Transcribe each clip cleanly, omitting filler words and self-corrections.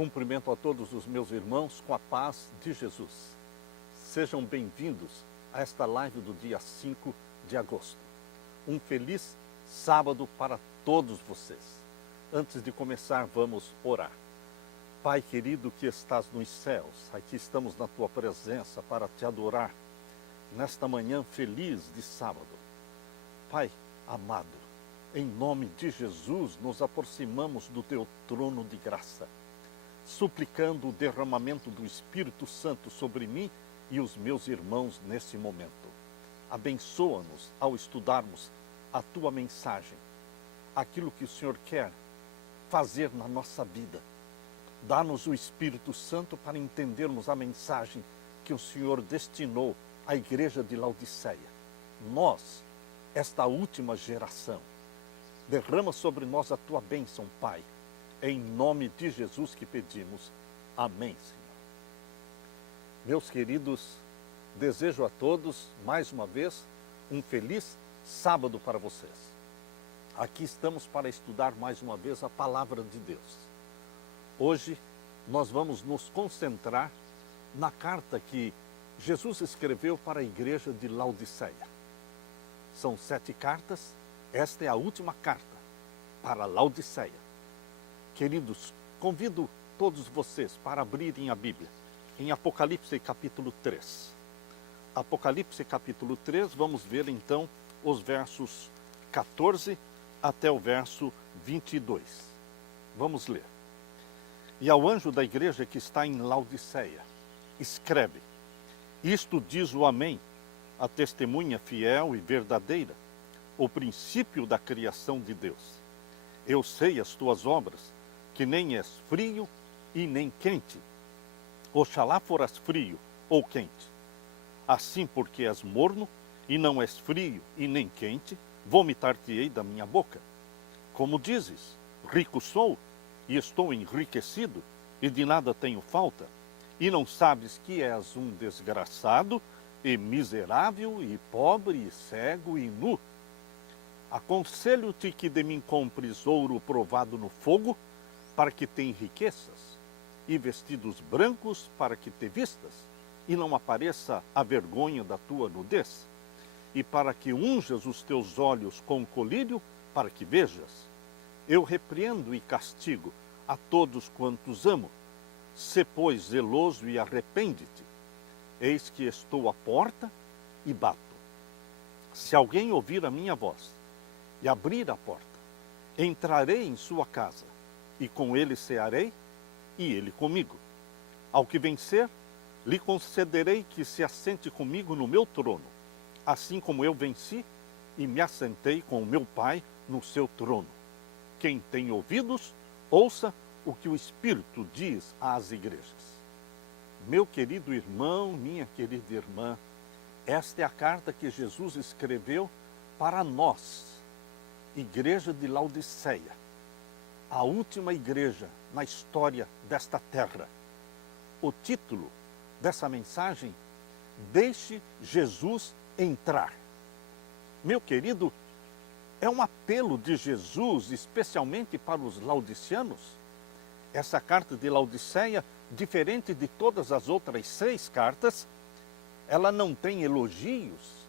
Cumprimento a todos os meus irmãos com a paz de Jesus. Sejam bem-vindos a esta live do dia 5 de agosto. Um feliz sábado para todos vocês. Antes de começar, vamos orar. Pai querido que estás nos céus, aqui estamos na tua presença para te adorar nesta manhã feliz de sábado. Pai amado, em nome de Jesus, nos aproximamos do teu trono de graça, suplicando o derramamento do Espírito Santo sobre mim e os meus irmãos nesse momento. Abençoa-nos ao estudarmos a tua mensagem, aquilo que o Senhor quer fazer na nossa vida. Dá-nos o Espírito Santo para entendermos a mensagem que o Senhor destinou à igreja de Laodiceia. Nós, esta última geração, derrama sobre nós a tua bênção, Pai. Em nome de Jesus que pedimos. Amém, Senhor. Meus queridos, desejo a todos, mais uma vez, um feliz sábado para vocês. Aqui estamos para estudar mais uma vez a palavra de Deus. Hoje nós vamos nos concentrar na carta que Jesus escreveu para a igreja de Laodiceia. São 7 cartas, esta é a última carta para Laodiceia. Queridos, convido todos vocês para abrirem a Bíblia em Apocalipse capítulo 3. Apocalipse capítulo 3, vamos ver então os versos 14 até o verso 22. Vamos ler. E ao anjo da igreja que está em Laodiceia, escreve: Isto diz o Amém, a testemunha fiel e verdadeira, o princípio da criação de Deus. Eu sei as tuas obras, que nem és frio e nem quente. Oxalá foras frio ou quente. Assim, porque és morno e não és frio e nem quente, vomitar-te-ei da minha boca. Como dizes, rico sou e estou enriquecido e de nada tenho falta, e não sabes que és um desgraçado e miserável e pobre e cego e nu. Aconselho-te que de mim compres ouro provado no fogo, para que te enriqueças, e vestidos brancos para que te vistas, e não apareça a vergonha da tua nudez, e para que unjas os teus olhos com colírio, para que vejas. Eu repreendo e castigo a todos quantos amo. Sê, pois, zeloso e arrepende-te. Eis que estou à porta e bato. Se alguém ouvir a minha voz e abrir a porta, entrarei em sua casa, e com ele cearei, e ele comigo. Ao que vencer, lhe concederei que se assente comigo no meu trono, assim como eu venci e me assentei com o meu Pai no seu trono. Quem tem ouvidos, ouça o que o Espírito diz às igrejas. Meu querido irmão, minha querida irmã, esta é a carta que Jesus escreveu para nós, igreja de Laodiceia, a última igreja na história desta terra. O título dessa mensagem: Deixe Jesus entrar. Meu querido, é um apelo de Jesus especialmente para os laodiceanos. Essa carta de Laodiceia, diferente de todas as outras 6 cartas, ela não tem elogios,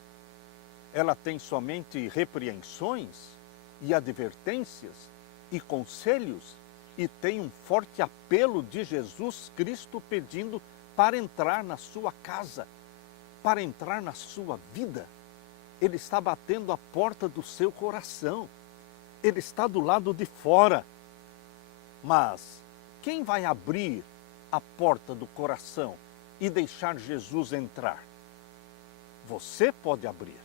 ela tem somente repreensões e advertências e conselhos, e tem um forte apelo de Jesus Cristo pedindo para entrar na sua casa, para entrar na sua vida. Ele está batendo a porta do seu coração, ele está do lado de fora. Mas quem vai abrir a porta do coração e deixar Jesus entrar? Você pode abrir,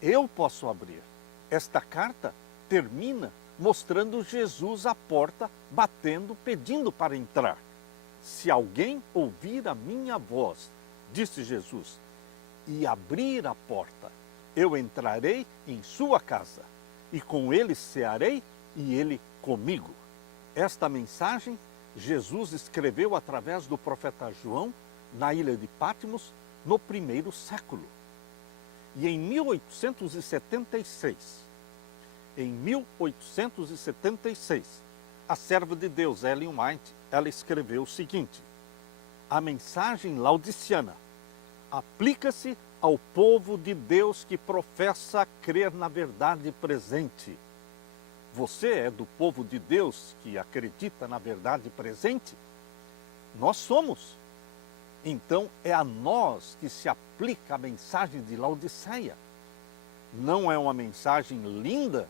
eu posso abrir. Esta carta termina mostrando Jesus à porta, batendo, pedindo para entrar. Se alguém ouvir a minha voz, disse Jesus, e abrir a porta, eu entrarei em sua casa, e com ele cearei, e ele comigo. Esta mensagem Jesus escreveu através do profeta João na ilha de Patmos no 1º século. E em 1876, a serva de Deus, Ellen White, ela escreveu o seguinte: a mensagem laodiciana aplica-se ao povo de Deus que professa crer na verdade presente. Você é do povo de Deus que acredita na verdade presente? Nós somos. Então é a nós que se aplica a mensagem de Laodiceia. Não é uma mensagem linda,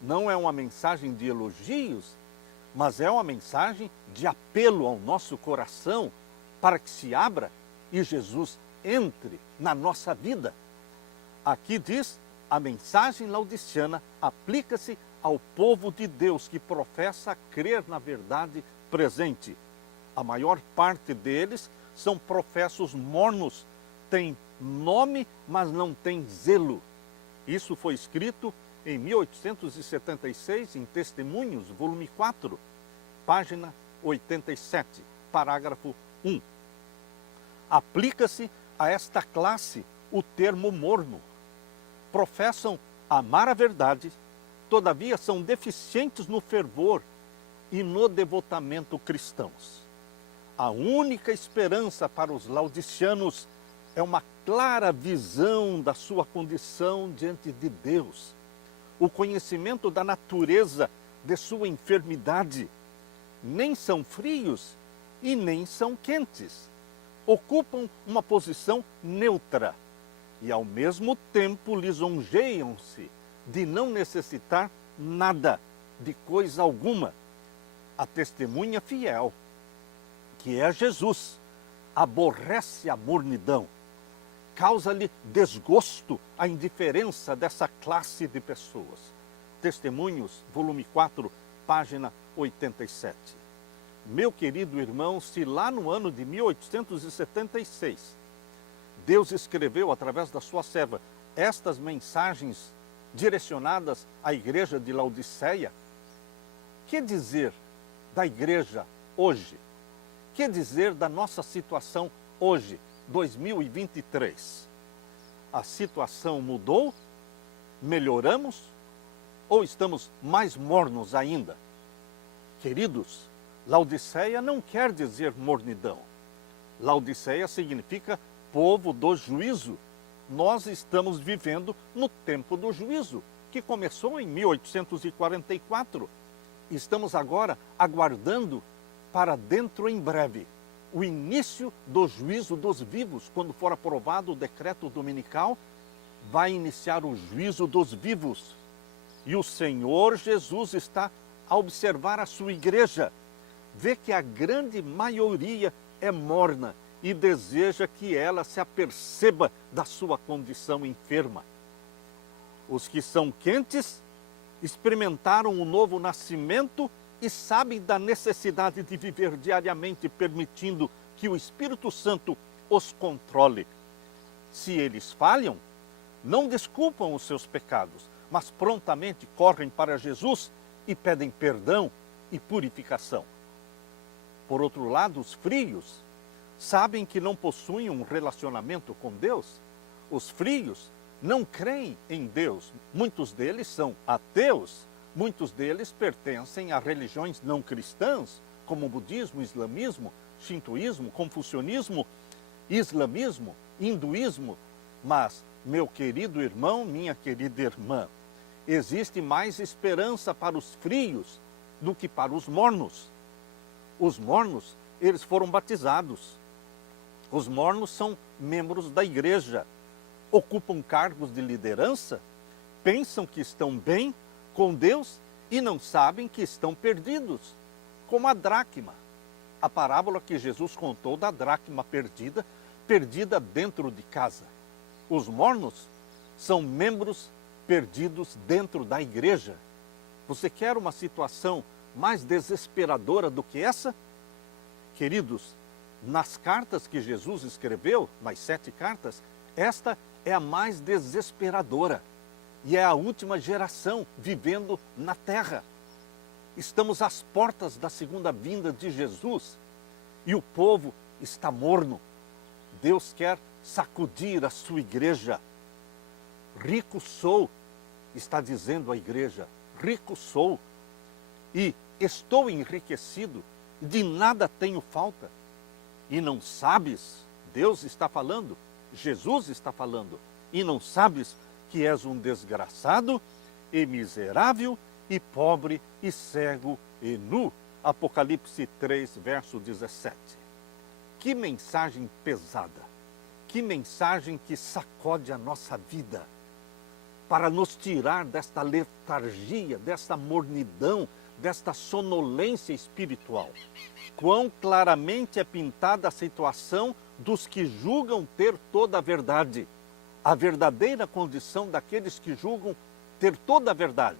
não é uma mensagem de elogios, mas é uma mensagem de apelo ao nosso coração para que se abra e Jesus entre na nossa vida. Aqui diz, a mensagem laodiciana aplica-se ao povo de Deus que professa crer na verdade presente. A maior parte deles são professos mornos, têm nome, mas não têm zelo. Isso foi escrito em 1876, em Testemunhos, volume 4, página 87, parágrafo 1. Aplica-se a esta classe o termo morno. Professam amar a verdade, todavia são deficientes no fervor e no devotamento cristãos. A única esperança para os laodicianos é uma clara visão da sua condição diante de Deus, o conhecimento da natureza de sua enfermidade. Nem são frios e nem são quentes. Ocupam uma posição neutra e, ao mesmo tempo, lisonjeiam-se de não necessitar nada, de coisa alguma. A testemunha fiel, que é Jesus, aborrece a mornidão. Causa-lhe desgosto a indiferença dessa classe de pessoas. Testemunhos, volume 4, página 87. Meu querido irmão, se lá no ano de 1876, Deus escreveu através da sua serva estas mensagens direcionadas à igreja de Laodiceia, que dizer da igreja hoje? Que dizer da nossa situação hoje, 2023? A situação mudou? Melhoramos? Ou estamos mais mornos ainda? Queridos, Laodiceia não quer dizer mornidão. Laodiceia significa povo do juízo. Nós estamos vivendo no tempo do juízo, que começou em 1844. Estamos agora aguardando para dentro em breve o início do juízo dos vivos. Quando for aprovado o decreto dominical, vai iniciar o juízo dos vivos. E o Senhor Jesus está a observar a sua igreja. Vê que a grande maioria é morna e deseja que ela se aperceba da sua condição enferma. Os que são quentes experimentaram o novo nascimento e sabem da necessidade de viver diariamente permitindo que o Espírito Santo os controle. Se eles falham, não desculpam os seus pecados, mas prontamente correm para Jesus e pedem perdão e purificação. Por outro lado, os frios sabem que não possuem um relacionamento com Deus. Os frios não creem em Deus. Muitos deles são ateus. Muitos deles pertencem a religiões não cristãs, como o budismo, islamismo, shintoísmo, confucionismo, islamismo, hinduísmo. Mas, meu querido irmão, minha querida irmã, existe mais esperança para os frios do que para os mornos. Os mornos, eles foram batizados. Os mornos são membros da igreja, ocupam cargos de liderança, pensam que estão bem com Deus e não sabem que estão perdidos, como a dracma. A parábola que Jesus contou da dracma perdida, perdida dentro de casa. Os mornos são membros perdidos dentro da igreja. Você quer uma situação mais desesperadora do que essa? Queridos, nas cartas que Jesus escreveu, nas 7 cartas, esta é a mais desesperadora. E é a última geração vivendo na terra. Estamos às portas da segunda vinda de Jesus e o povo está morno. Deus quer sacudir a sua igreja. Rico sou, está dizendo a igreja, rico sou e estou enriquecido de nada tenho falta. E não sabes, Deus está falando, Jesus está falando, e não sabes que és um desgraçado e miserável e pobre e cego e nu. Apocalipse 3, verso 17. Que mensagem pesada, que mensagem que sacode a nossa vida, para nos tirar desta letargia, desta mornidão, desta sonolência espiritual. Quão claramente é pintada a situação dos que julgam ter toda a verdade. A verdadeira condição daqueles que julgam ter toda a verdade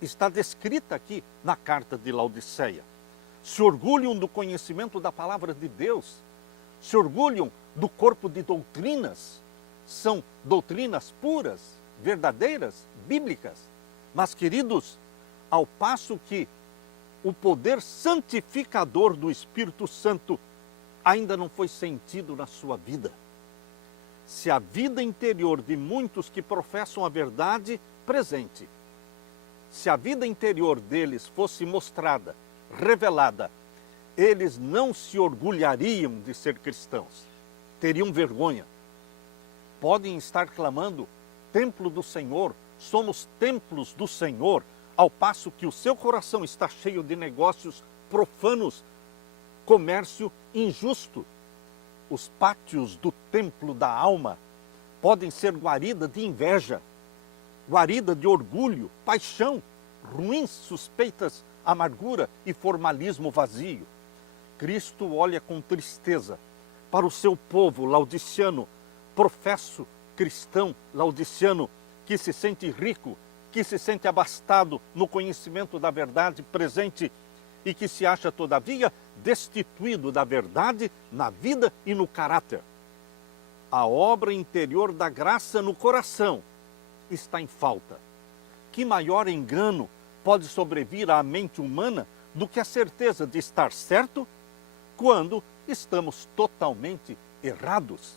está descrita aqui na carta de Laodiceia. Se orgulham do conhecimento da palavra de Deus, se orgulham do corpo de doutrinas, são doutrinas puras, verdadeiras, bíblicas. Mas, queridos, ao passo que o poder santificador do Espírito Santo ainda não foi sentido na sua vida, se a vida interior de muitos que professam a verdade presente, se a vida interior deles fosse mostrada, revelada, eles não se orgulhariam de ser cristãos, teriam vergonha. Podem estar clamando, templo do Senhor, somos templos do Senhor, ao passo que o seu coração está cheio de negócios profanos, comércio injusto. Os pátios do templo da alma podem ser guarida de inveja, guarida de orgulho, paixão, ruins suspeitas, amargura e formalismo vazio. Cristo olha com tristeza para o seu povo laodiciano, professo cristão laodiciano, que se sente rico, que se sente abastado no conhecimento da verdade presente e que se acha, todavia, destituído da verdade na vida e no caráter. A obra interior da graça no coração está em falta. Que maior engano pode sobrevir à mente humana do que a certeza de estar certo quando estamos totalmente errados?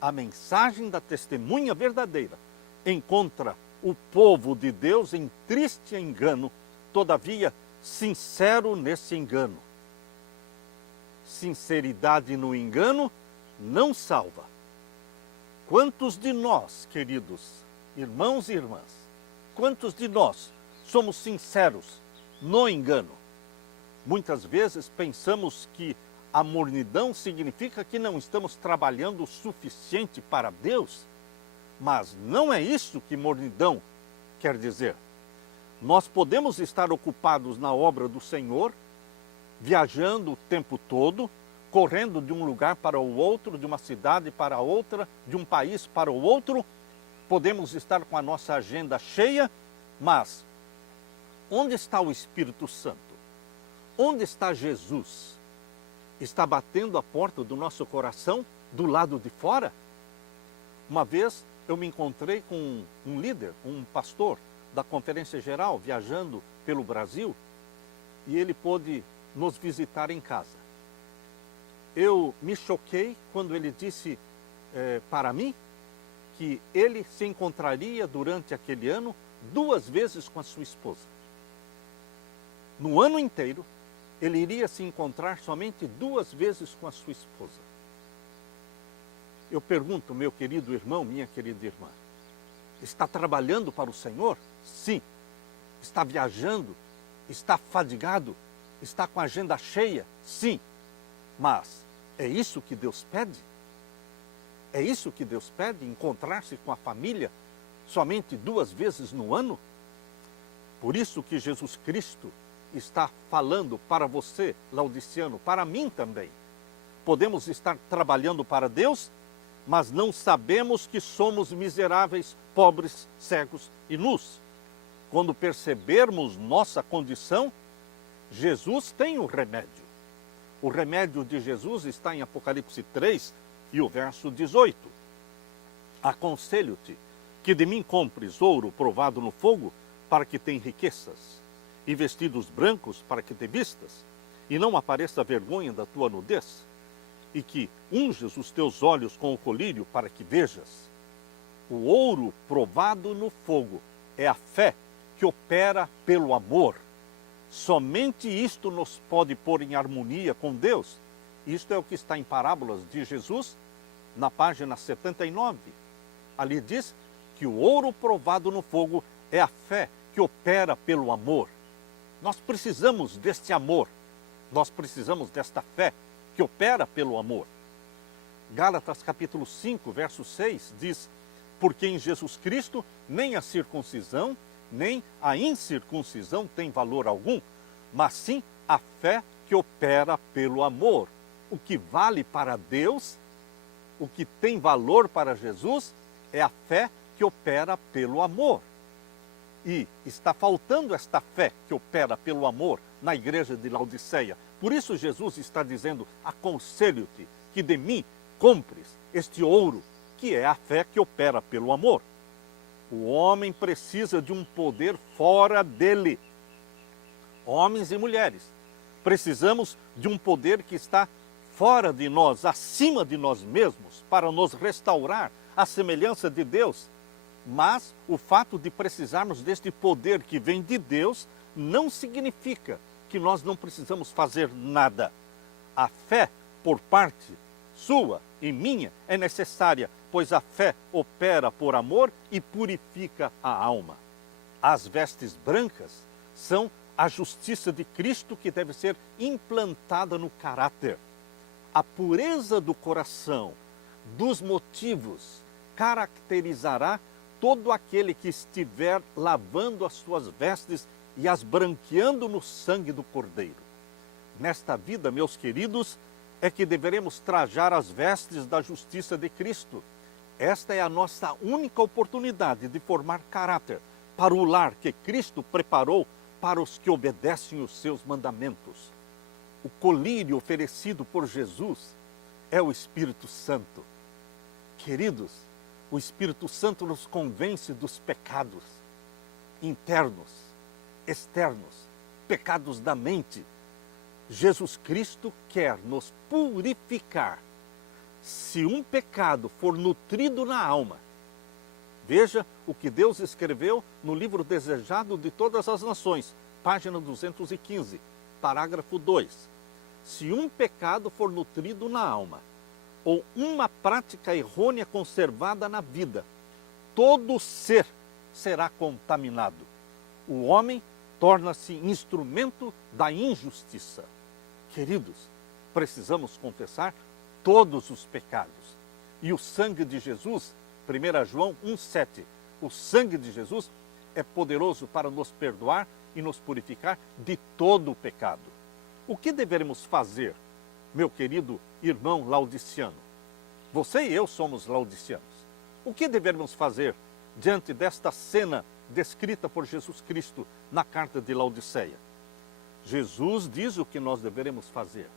A mensagem da testemunha verdadeira encontra o povo de Deus em triste engano, todavia sincero nesse engano. Sinceridade no engano não salva. Quantos de nós, queridos irmãos e irmãs, quantos de nós somos sinceros no engano? Muitas vezes pensamos que a mornidão significa que não estamos trabalhando o suficiente para Deus, mas não é isso que mornidão quer dizer. Nós podemos estar ocupados na obra do Senhor, viajando o tempo todo, correndo de um lugar para o outro, de uma cidade para outra, de um país para o outro. Podemos estar com a nossa agenda cheia, mas onde está o Espírito Santo? Onde está Jesus? Está batendo a porta do nosso coração do lado de fora? Uma vez eu me encontrei com um líder, um pastor da Conferência Geral, viajando pelo Brasil, e ele pôde nos visitar em casa. Eu me choquei quando ele disse para mim que ele se encontraria durante aquele ano 2 vezes com a sua esposa. No ano inteiro, ele iria se encontrar somente 2 vezes com a sua esposa. Eu pergunto, meu querido irmão, minha querida irmã, está trabalhando para o Senhor? Sim. Está viajando? Está fadigado? Está com a agenda cheia? Sim. Mas é isso que Deus pede? É isso que Deus pede? Encontrar-se com a família somente 2 vezes no ano? Por isso que Jesus Cristo está falando para você, laodiciano, para mim também. Podemos estar trabalhando para Deus, mas não sabemos que somos miseráveis, pobres, cegos e nus. Quando percebermos nossa condição, Jesus tem o remédio. O remédio de Jesus está em Apocalipse 3 e o verso 18. Aconselho-te que de mim compres ouro provado no fogo, para que tenha riquezas, e vestidos brancos para que te vistas, e não apareça a vergonha da tua nudez, e que unjas os teus olhos com o colírio para que vejas. O ouro provado no fogo é a fé que opera pelo amor. Somente isto nos pode pôr em harmonia com Deus. Isto é o que está em Parábolas de Jesus, na página 79. Ali diz que o ouro provado no fogo é a fé que opera pelo amor. Nós precisamos deste amor. Nós precisamos desta fé que opera pelo amor. Gálatas capítulo 5, verso 6 diz: porque em Jesus Cristo nem a circuncisão, nem a incircuncisão tem valor algum, mas sim a fé que opera pelo amor. O que vale para Deus, o que tem valor para Jesus, é a fé que opera pelo amor. E está faltando esta fé que opera pelo amor na igreja de Laodiceia. Por isso Jesus está dizendo: aconselho-te que de mim compres este ouro, que é a fé que opera pelo amor. O homem precisa de um poder fora dele. Homens e mulheres, precisamos de um poder que está fora de nós, acima de nós mesmos, para nos restaurar à semelhança de Deus. Mas o fato de precisarmos deste poder que vem de Deus não significa que nós não precisamos fazer nada. A fé, por parte sua e minha, é necessária, pois a fé opera por amor e purifica a alma. As vestes brancas são a justiça de Cristo que deve ser implantada no caráter. A pureza do coração, dos motivos, caracterizará todo aquele que estiver lavando as suas vestes e as branqueando no sangue do Cordeiro. Nesta vida, meus queridos, é que deveremos trajar as vestes da justiça de Cristo. Esta é a nossa única oportunidade de formar caráter para o lar que Cristo preparou para os que obedecem os seus mandamentos. O colírio oferecido por Jesus é o Espírito Santo. Queridos, o Espírito Santo nos convence dos pecados internos, externos, pecados da mente. Jesus Cristo quer nos purificar. Se um pecado for nutrido na alma, veja o que Deus escreveu no livro Desejado de Todas as Nações, página 215, parágrafo 2. Se um pecado for nutrido na alma, ou uma prática errônea conservada na vida, todo ser será contaminado. O homem torna-se instrumento da injustiça. Queridos, precisamos confessar todos os pecados. E o sangue de Jesus, 1 João 1,7, o sangue de Jesus é poderoso para nos perdoar e nos purificar de todo o pecado. O que deveremos fazer, meu querido irmão laodiciano? Você e eu somos laodicianos. O que devemos fazer diante desta cena descrita por Jesus Cristo na carta de Laodiceia? Jesus diz o que nós deveremos fazer.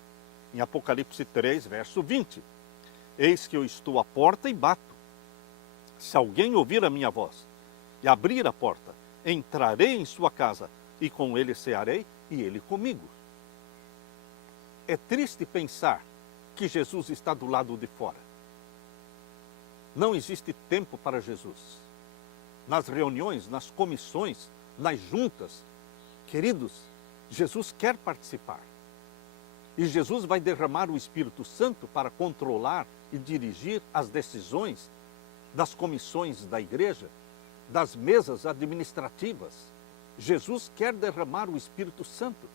Em Apocalipse 3, verso 20. Eis que eu estou à porta e bato. Se alguém ouvir a minha voz e abrir a porta, entrarei em sua casa e com ele cearei e ele comigo. É triste pensar que Jesus está do lado de fora. Não existe tempo para Jesus. Nas reuniões, nas comissões, nas juntas, queridos, Jesus quer participar. E Jesus vai derramar o Espírito Santo para controlar e dirigir as decisões das comissões da igreja, das mesas administrativas. Jesus quer derramar o Espírito Santo.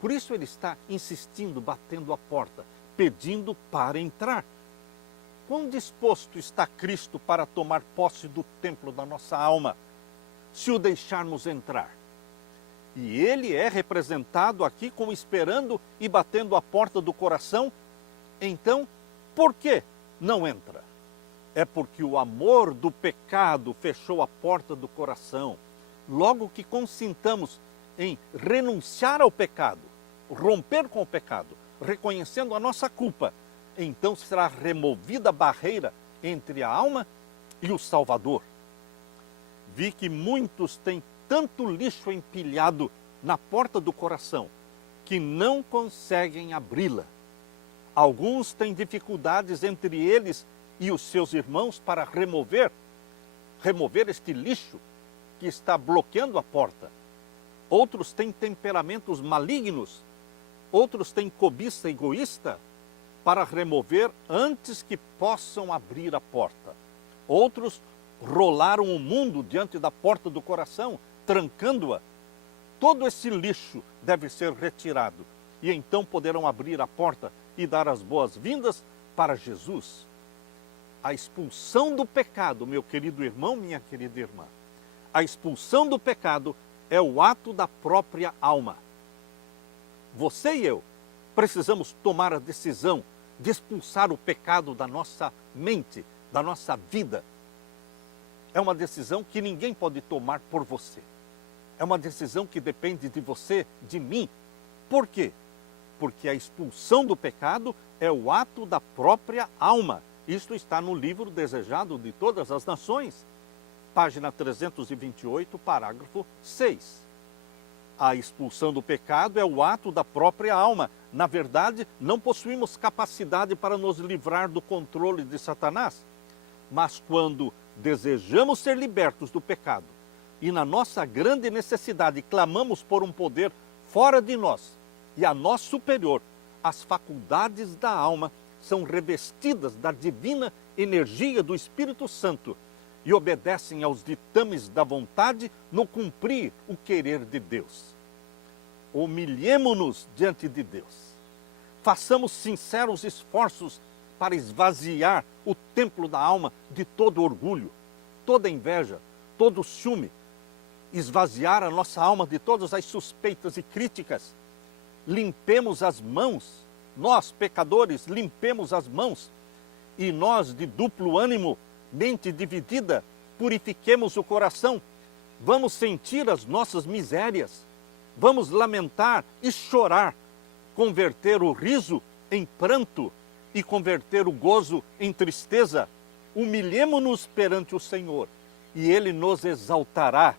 Por isso ele está insistindo, batendo a porta, pedindo para entrar. Quão disposto está Cristo para tomar posse do templo da nossa alma, se o deixarmos entrar? E ele é representado aqui como esperando e batendo a porta do coração. Então, por que não entra? É porque o amor do pecado fechou a porta do coração. Logo que consintamos em renunciar ao pecado, romper com o pecado, reconhecendo a nossa culpa, então será removida a barreira entre a alma e o Salvador. Vi que muitos têm tanto lixo empilhado na porta do coração que não conseguem abri-la. Alguns têm dificuldades entre eles e os seus irmãos para remover este lixo que está bloqueando a porta. outros têm temperamentos malignos, outros têm cobiça egoísta para remover antes que possam abrir a porta. Outros rolaram o mundo diante da porta do coração, trancando-a. Todo esse lixo deve ser retirado e então poderão abrir a porta e dar as boas-vindas para Jesus. A expulsão do pecado, meu querido irmão, minha querida irmã, a expulsão do pecado é o ato da própria alma. Você e eu precisamos tomar a decisão de expulsar o pecado da nossa mente, da nossa vida. É uma decisão que ninguém pode tomar por você. É uma decisão que depende de você, de mim. Por quê? Porque a expulsão do pecado é o ato da própria alma. Isto está no livro Desejado de Todas as Nações, página 328, parágrafo 6. A expulsão do pecado é o ato da própria alma. Na verdade, não possuímos capacidade para nos livrar do controle de Satanás. Mas quando desejamos ser libertos do pecado e na nossa grande necessidade clamamos por um poder fora de nós e a nós superior, as faculdades da alma são revestidas da divina energia do Espírito Santo e obedecem aos ditames da vontade no cumprir o querer de Deus. Humilhemo-nos diante de Deus. Façamos sinceros esforços para esvaziar o templo da alma de todo orgulho, toda inveja, todo ciúme, esvaziar a nossa alma de todas as suspeitas e críticas. Limpemos as mãos, nós pecadores, limpemos as mãos, e nós de duplo ânimo, mente dividida, purifiquemos o coração. Vamos sentir as nossas misérias, vamos lamentar e chorar, converter o riso em pranto e converter o gozo em tristeza. Humilhemo-nos perante o Senhor e Ele nos exaltará.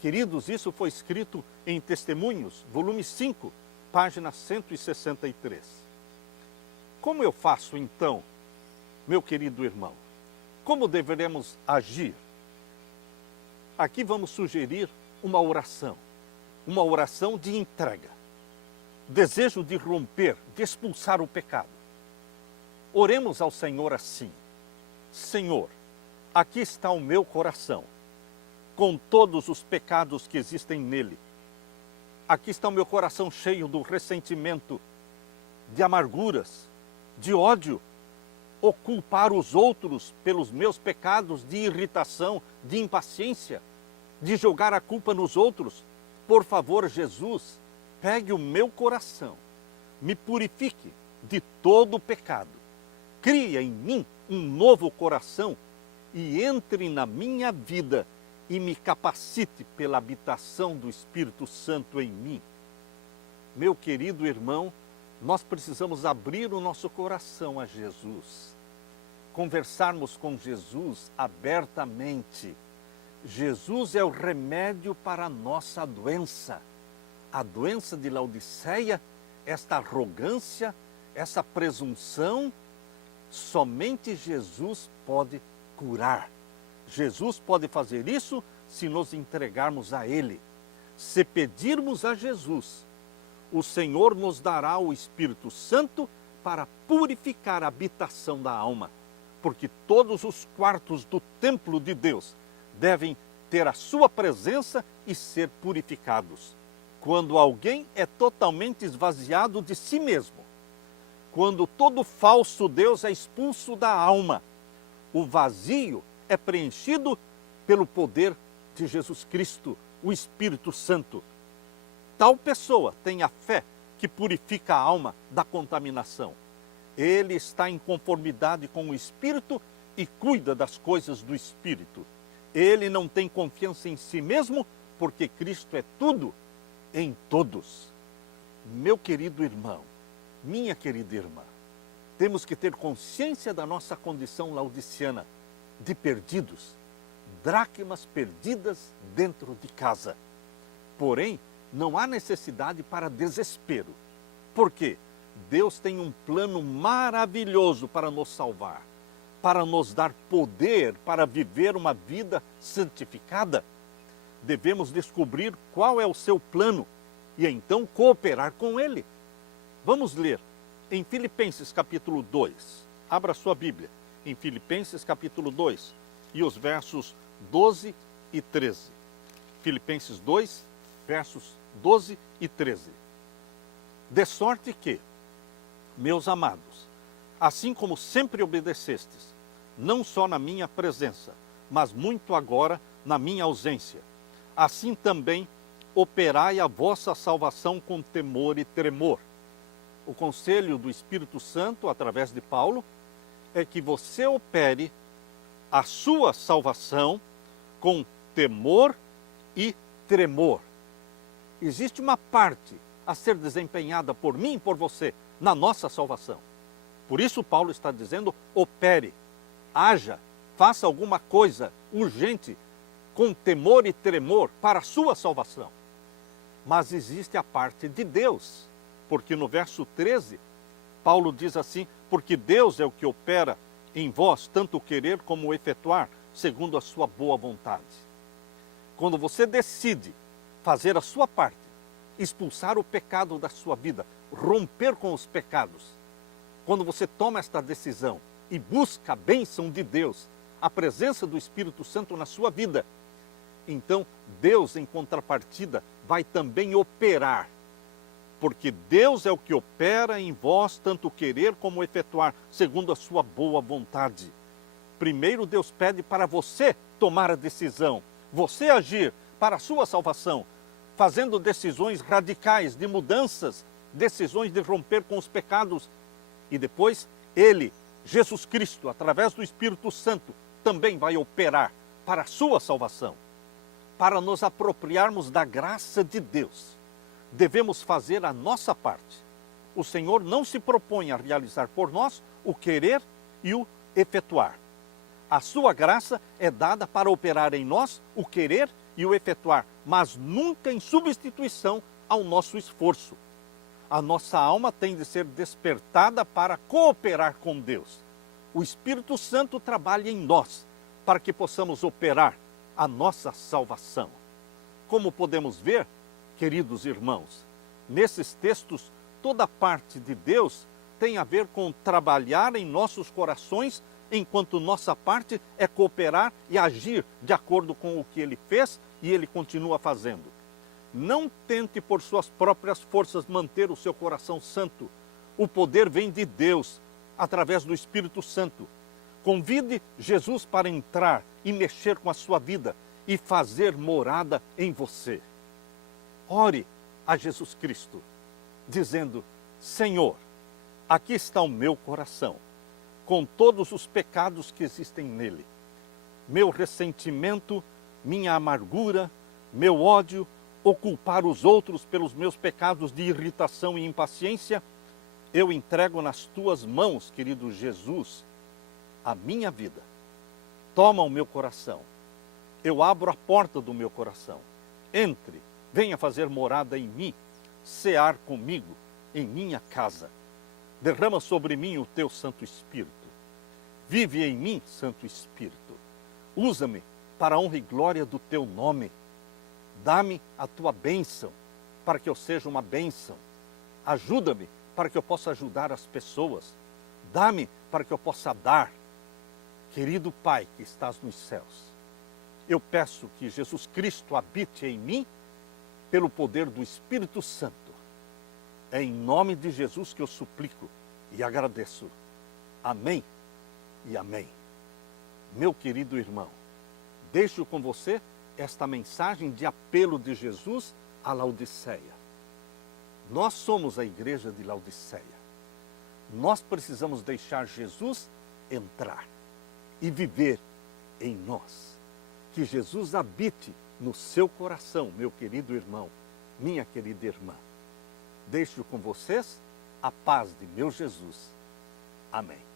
Queridos, isso foi escrito em Testemunhos, volume 5, página 163. Como eu faço então, meu querido irmão? Como deveremos agir? Aqui vamos sugerir uma oração de entrega, desejo de romper, de expulsar o pecado. Oremos ao Senhor assim: Senhor, aqui está o meu coração, com todos os pecados que existem nele. Aqui está o meu coração cheio do ressentimento, de amarguras, de ódio, ou culpar os outros pelos meus pecados de irritação, de impaciência, de jogar a culpa nos outros. Por favor, Jesus, pegue o meu coração, me purifique de todo o pecado, cria em mim um novo coração e entre na minha vida e me capacite pela habitação do Espírito Santo em mim. Meu querido irmão, nós precisamos abrir o nosso coração a Jesus, conversarmos com Jesus abertamente. Jesus é o remédio para a nossa doença. A doença de Laodiceia, esta arrogância, essa presunção, somente Jesus pode curar. Jesus pode fazer isso se nos entregarmos a Ele. Se pedirmos a Jesus, o Senhor nos dará o Espírito Santo para purificar a habitação da alma, porque todos os quartos do templo de Deus devem ter a sua presença e ser purificados. Quando alguém é totalmente esvaziado de si mesmo, quando todo falso Deus é expulso da alma, o vazio é preenchido pelo poder de Jesus Cristo, o Espírito Santo. Tal pessoa tem a fé que purifica a alma da contaminação. Ele está em conformidade com o Espírito e cuida das coisas do Espírito. Ele não tem confiança em si mesmo, porque Cristo é tudo em todos. Meu querido irmão, minha querida irmã, temos que ter consciência da nossa condição laodiceana, de perdidos, dracmas perdidas dentro de casa. Porém, não há necessidade para desespero. Por quê? Deus tem um plano maravilhoso para nos salvar, para nos dar poder para viver uma vida santificada. devemos descobrir qual é o seu plano e então cooperar com ele. Vamos ler em Filipenses capítulo 2. Abra sua Bíblia em Filipenses capítulo 2 e os versos 12 e 13. Filipenses 2, versos 12 e 13. De sorte que, meus amados, assim como sempre obedecestes, não só na minha presença, mas muito agora na minha ausência, assim também operai a vossa salvação com temor e tremor. O conselho do Espírito Santo, através de Paulo, é que você opere a sua salvação com temor e tremor. Existe uma parte a ser desempenhada por mim e por você na nossa salvação. Por isso Paulo está dizendo, opere, haja, faça alguma coisa urgente com temor e tremor para a sua salvação. Mas existe a parte de Deus, porque no verso 13, Paulo diz assim, porque Deus é o que opera em vós, tanto o querer como o efetuar, segundo a sua boa vontade. Quando você decide fazer a sua parte, expulsar o pecado da sua vida, romper com os pecados, quando você toma esta decisão e busca a bênção de Deus, a presença do Espírito Santo na sua vida, então Deus, em contrapartida, vai também operar. Porque Deus é o que opera em vós, tanto querer como efetuar, segundo a sua boa vontade. Primeiro Deus pede para você tomar a decisão, você agir para a sua salvação, fazendo decisões radicais de mudanças, decisões de romper com os pecados. E depois Ele, Jesus Cristo, através do Espírito Santo, também vai operar para a sua salvação. Para nos apropriarmos da graça de Deus, devemos fazer a nossa parte. O Senhor não se propõe a realizar por nós o querer e o efetuar. A sua graça é dada para operar em nós o querer e o efetuar, mas nunca em substituição ao nosso esforço. A nossa alma tem de ser despertada para cooperar com Deus. O Espírito Santo trabalha em nós para que possamos operar a nossa salvação. Como podemos ver, queridos irmãos, nesses textos, toda parte de Deus tem a ver com trabalhar em nossos corações, enquanto nossa parte é cooperar e agir de acordo com o que Ele fez e Ele continua fazendo. Não tente por suas próprias forças manter o seu coração santo. O poder vem de Deus, através do Espírito Santo. Convide Jesus para entrar e mexer com a sua vida e fazer morada em você. Ore a Jesus Cristo, dizendo, Senhor, aqui está o meu coração, com todos os pecados que existem nele. Meu ressentimento, minha amargura, meu ódio, ou culpar os outros pelos meus pecados de irritação e impaciência, eu entrego nas tuas mãos, querido Jesus, a minha vida. Toma o meu coração. Eu abro a porta do meu coração. Entre, venha fazer morada em mim, cear comigo em minha casa. Derrama sobre mim o teu Santo Espírito. Vive em mim, Santo Espírito. Usa-me para a honra e glória do teu nome. Dá-me a tua bênção, para que eu seja uma bênção. Ajuda-me para que eu possa ajudar as pessoas. Dá-me para que eu possa dar. Querido Pai que estás nos céus, eu peço que Jesus Cristo habite em mim pelo poder do Espírito Santo. É em nome de Jesus que eu suplico e agradeço. Amém e amém. Meu querido irmão, deixo com você esta mensagem de apelo de Jesus a Laodiceia. Nós somos a igreja de Laodiceia. Nós precisamos deixar Jesus entrar e viver em nós. Que Jesus habite no seu coração, meu querido irmão, minha querida irmã. Deixo com vocês a paz de meu Jesus. Amém.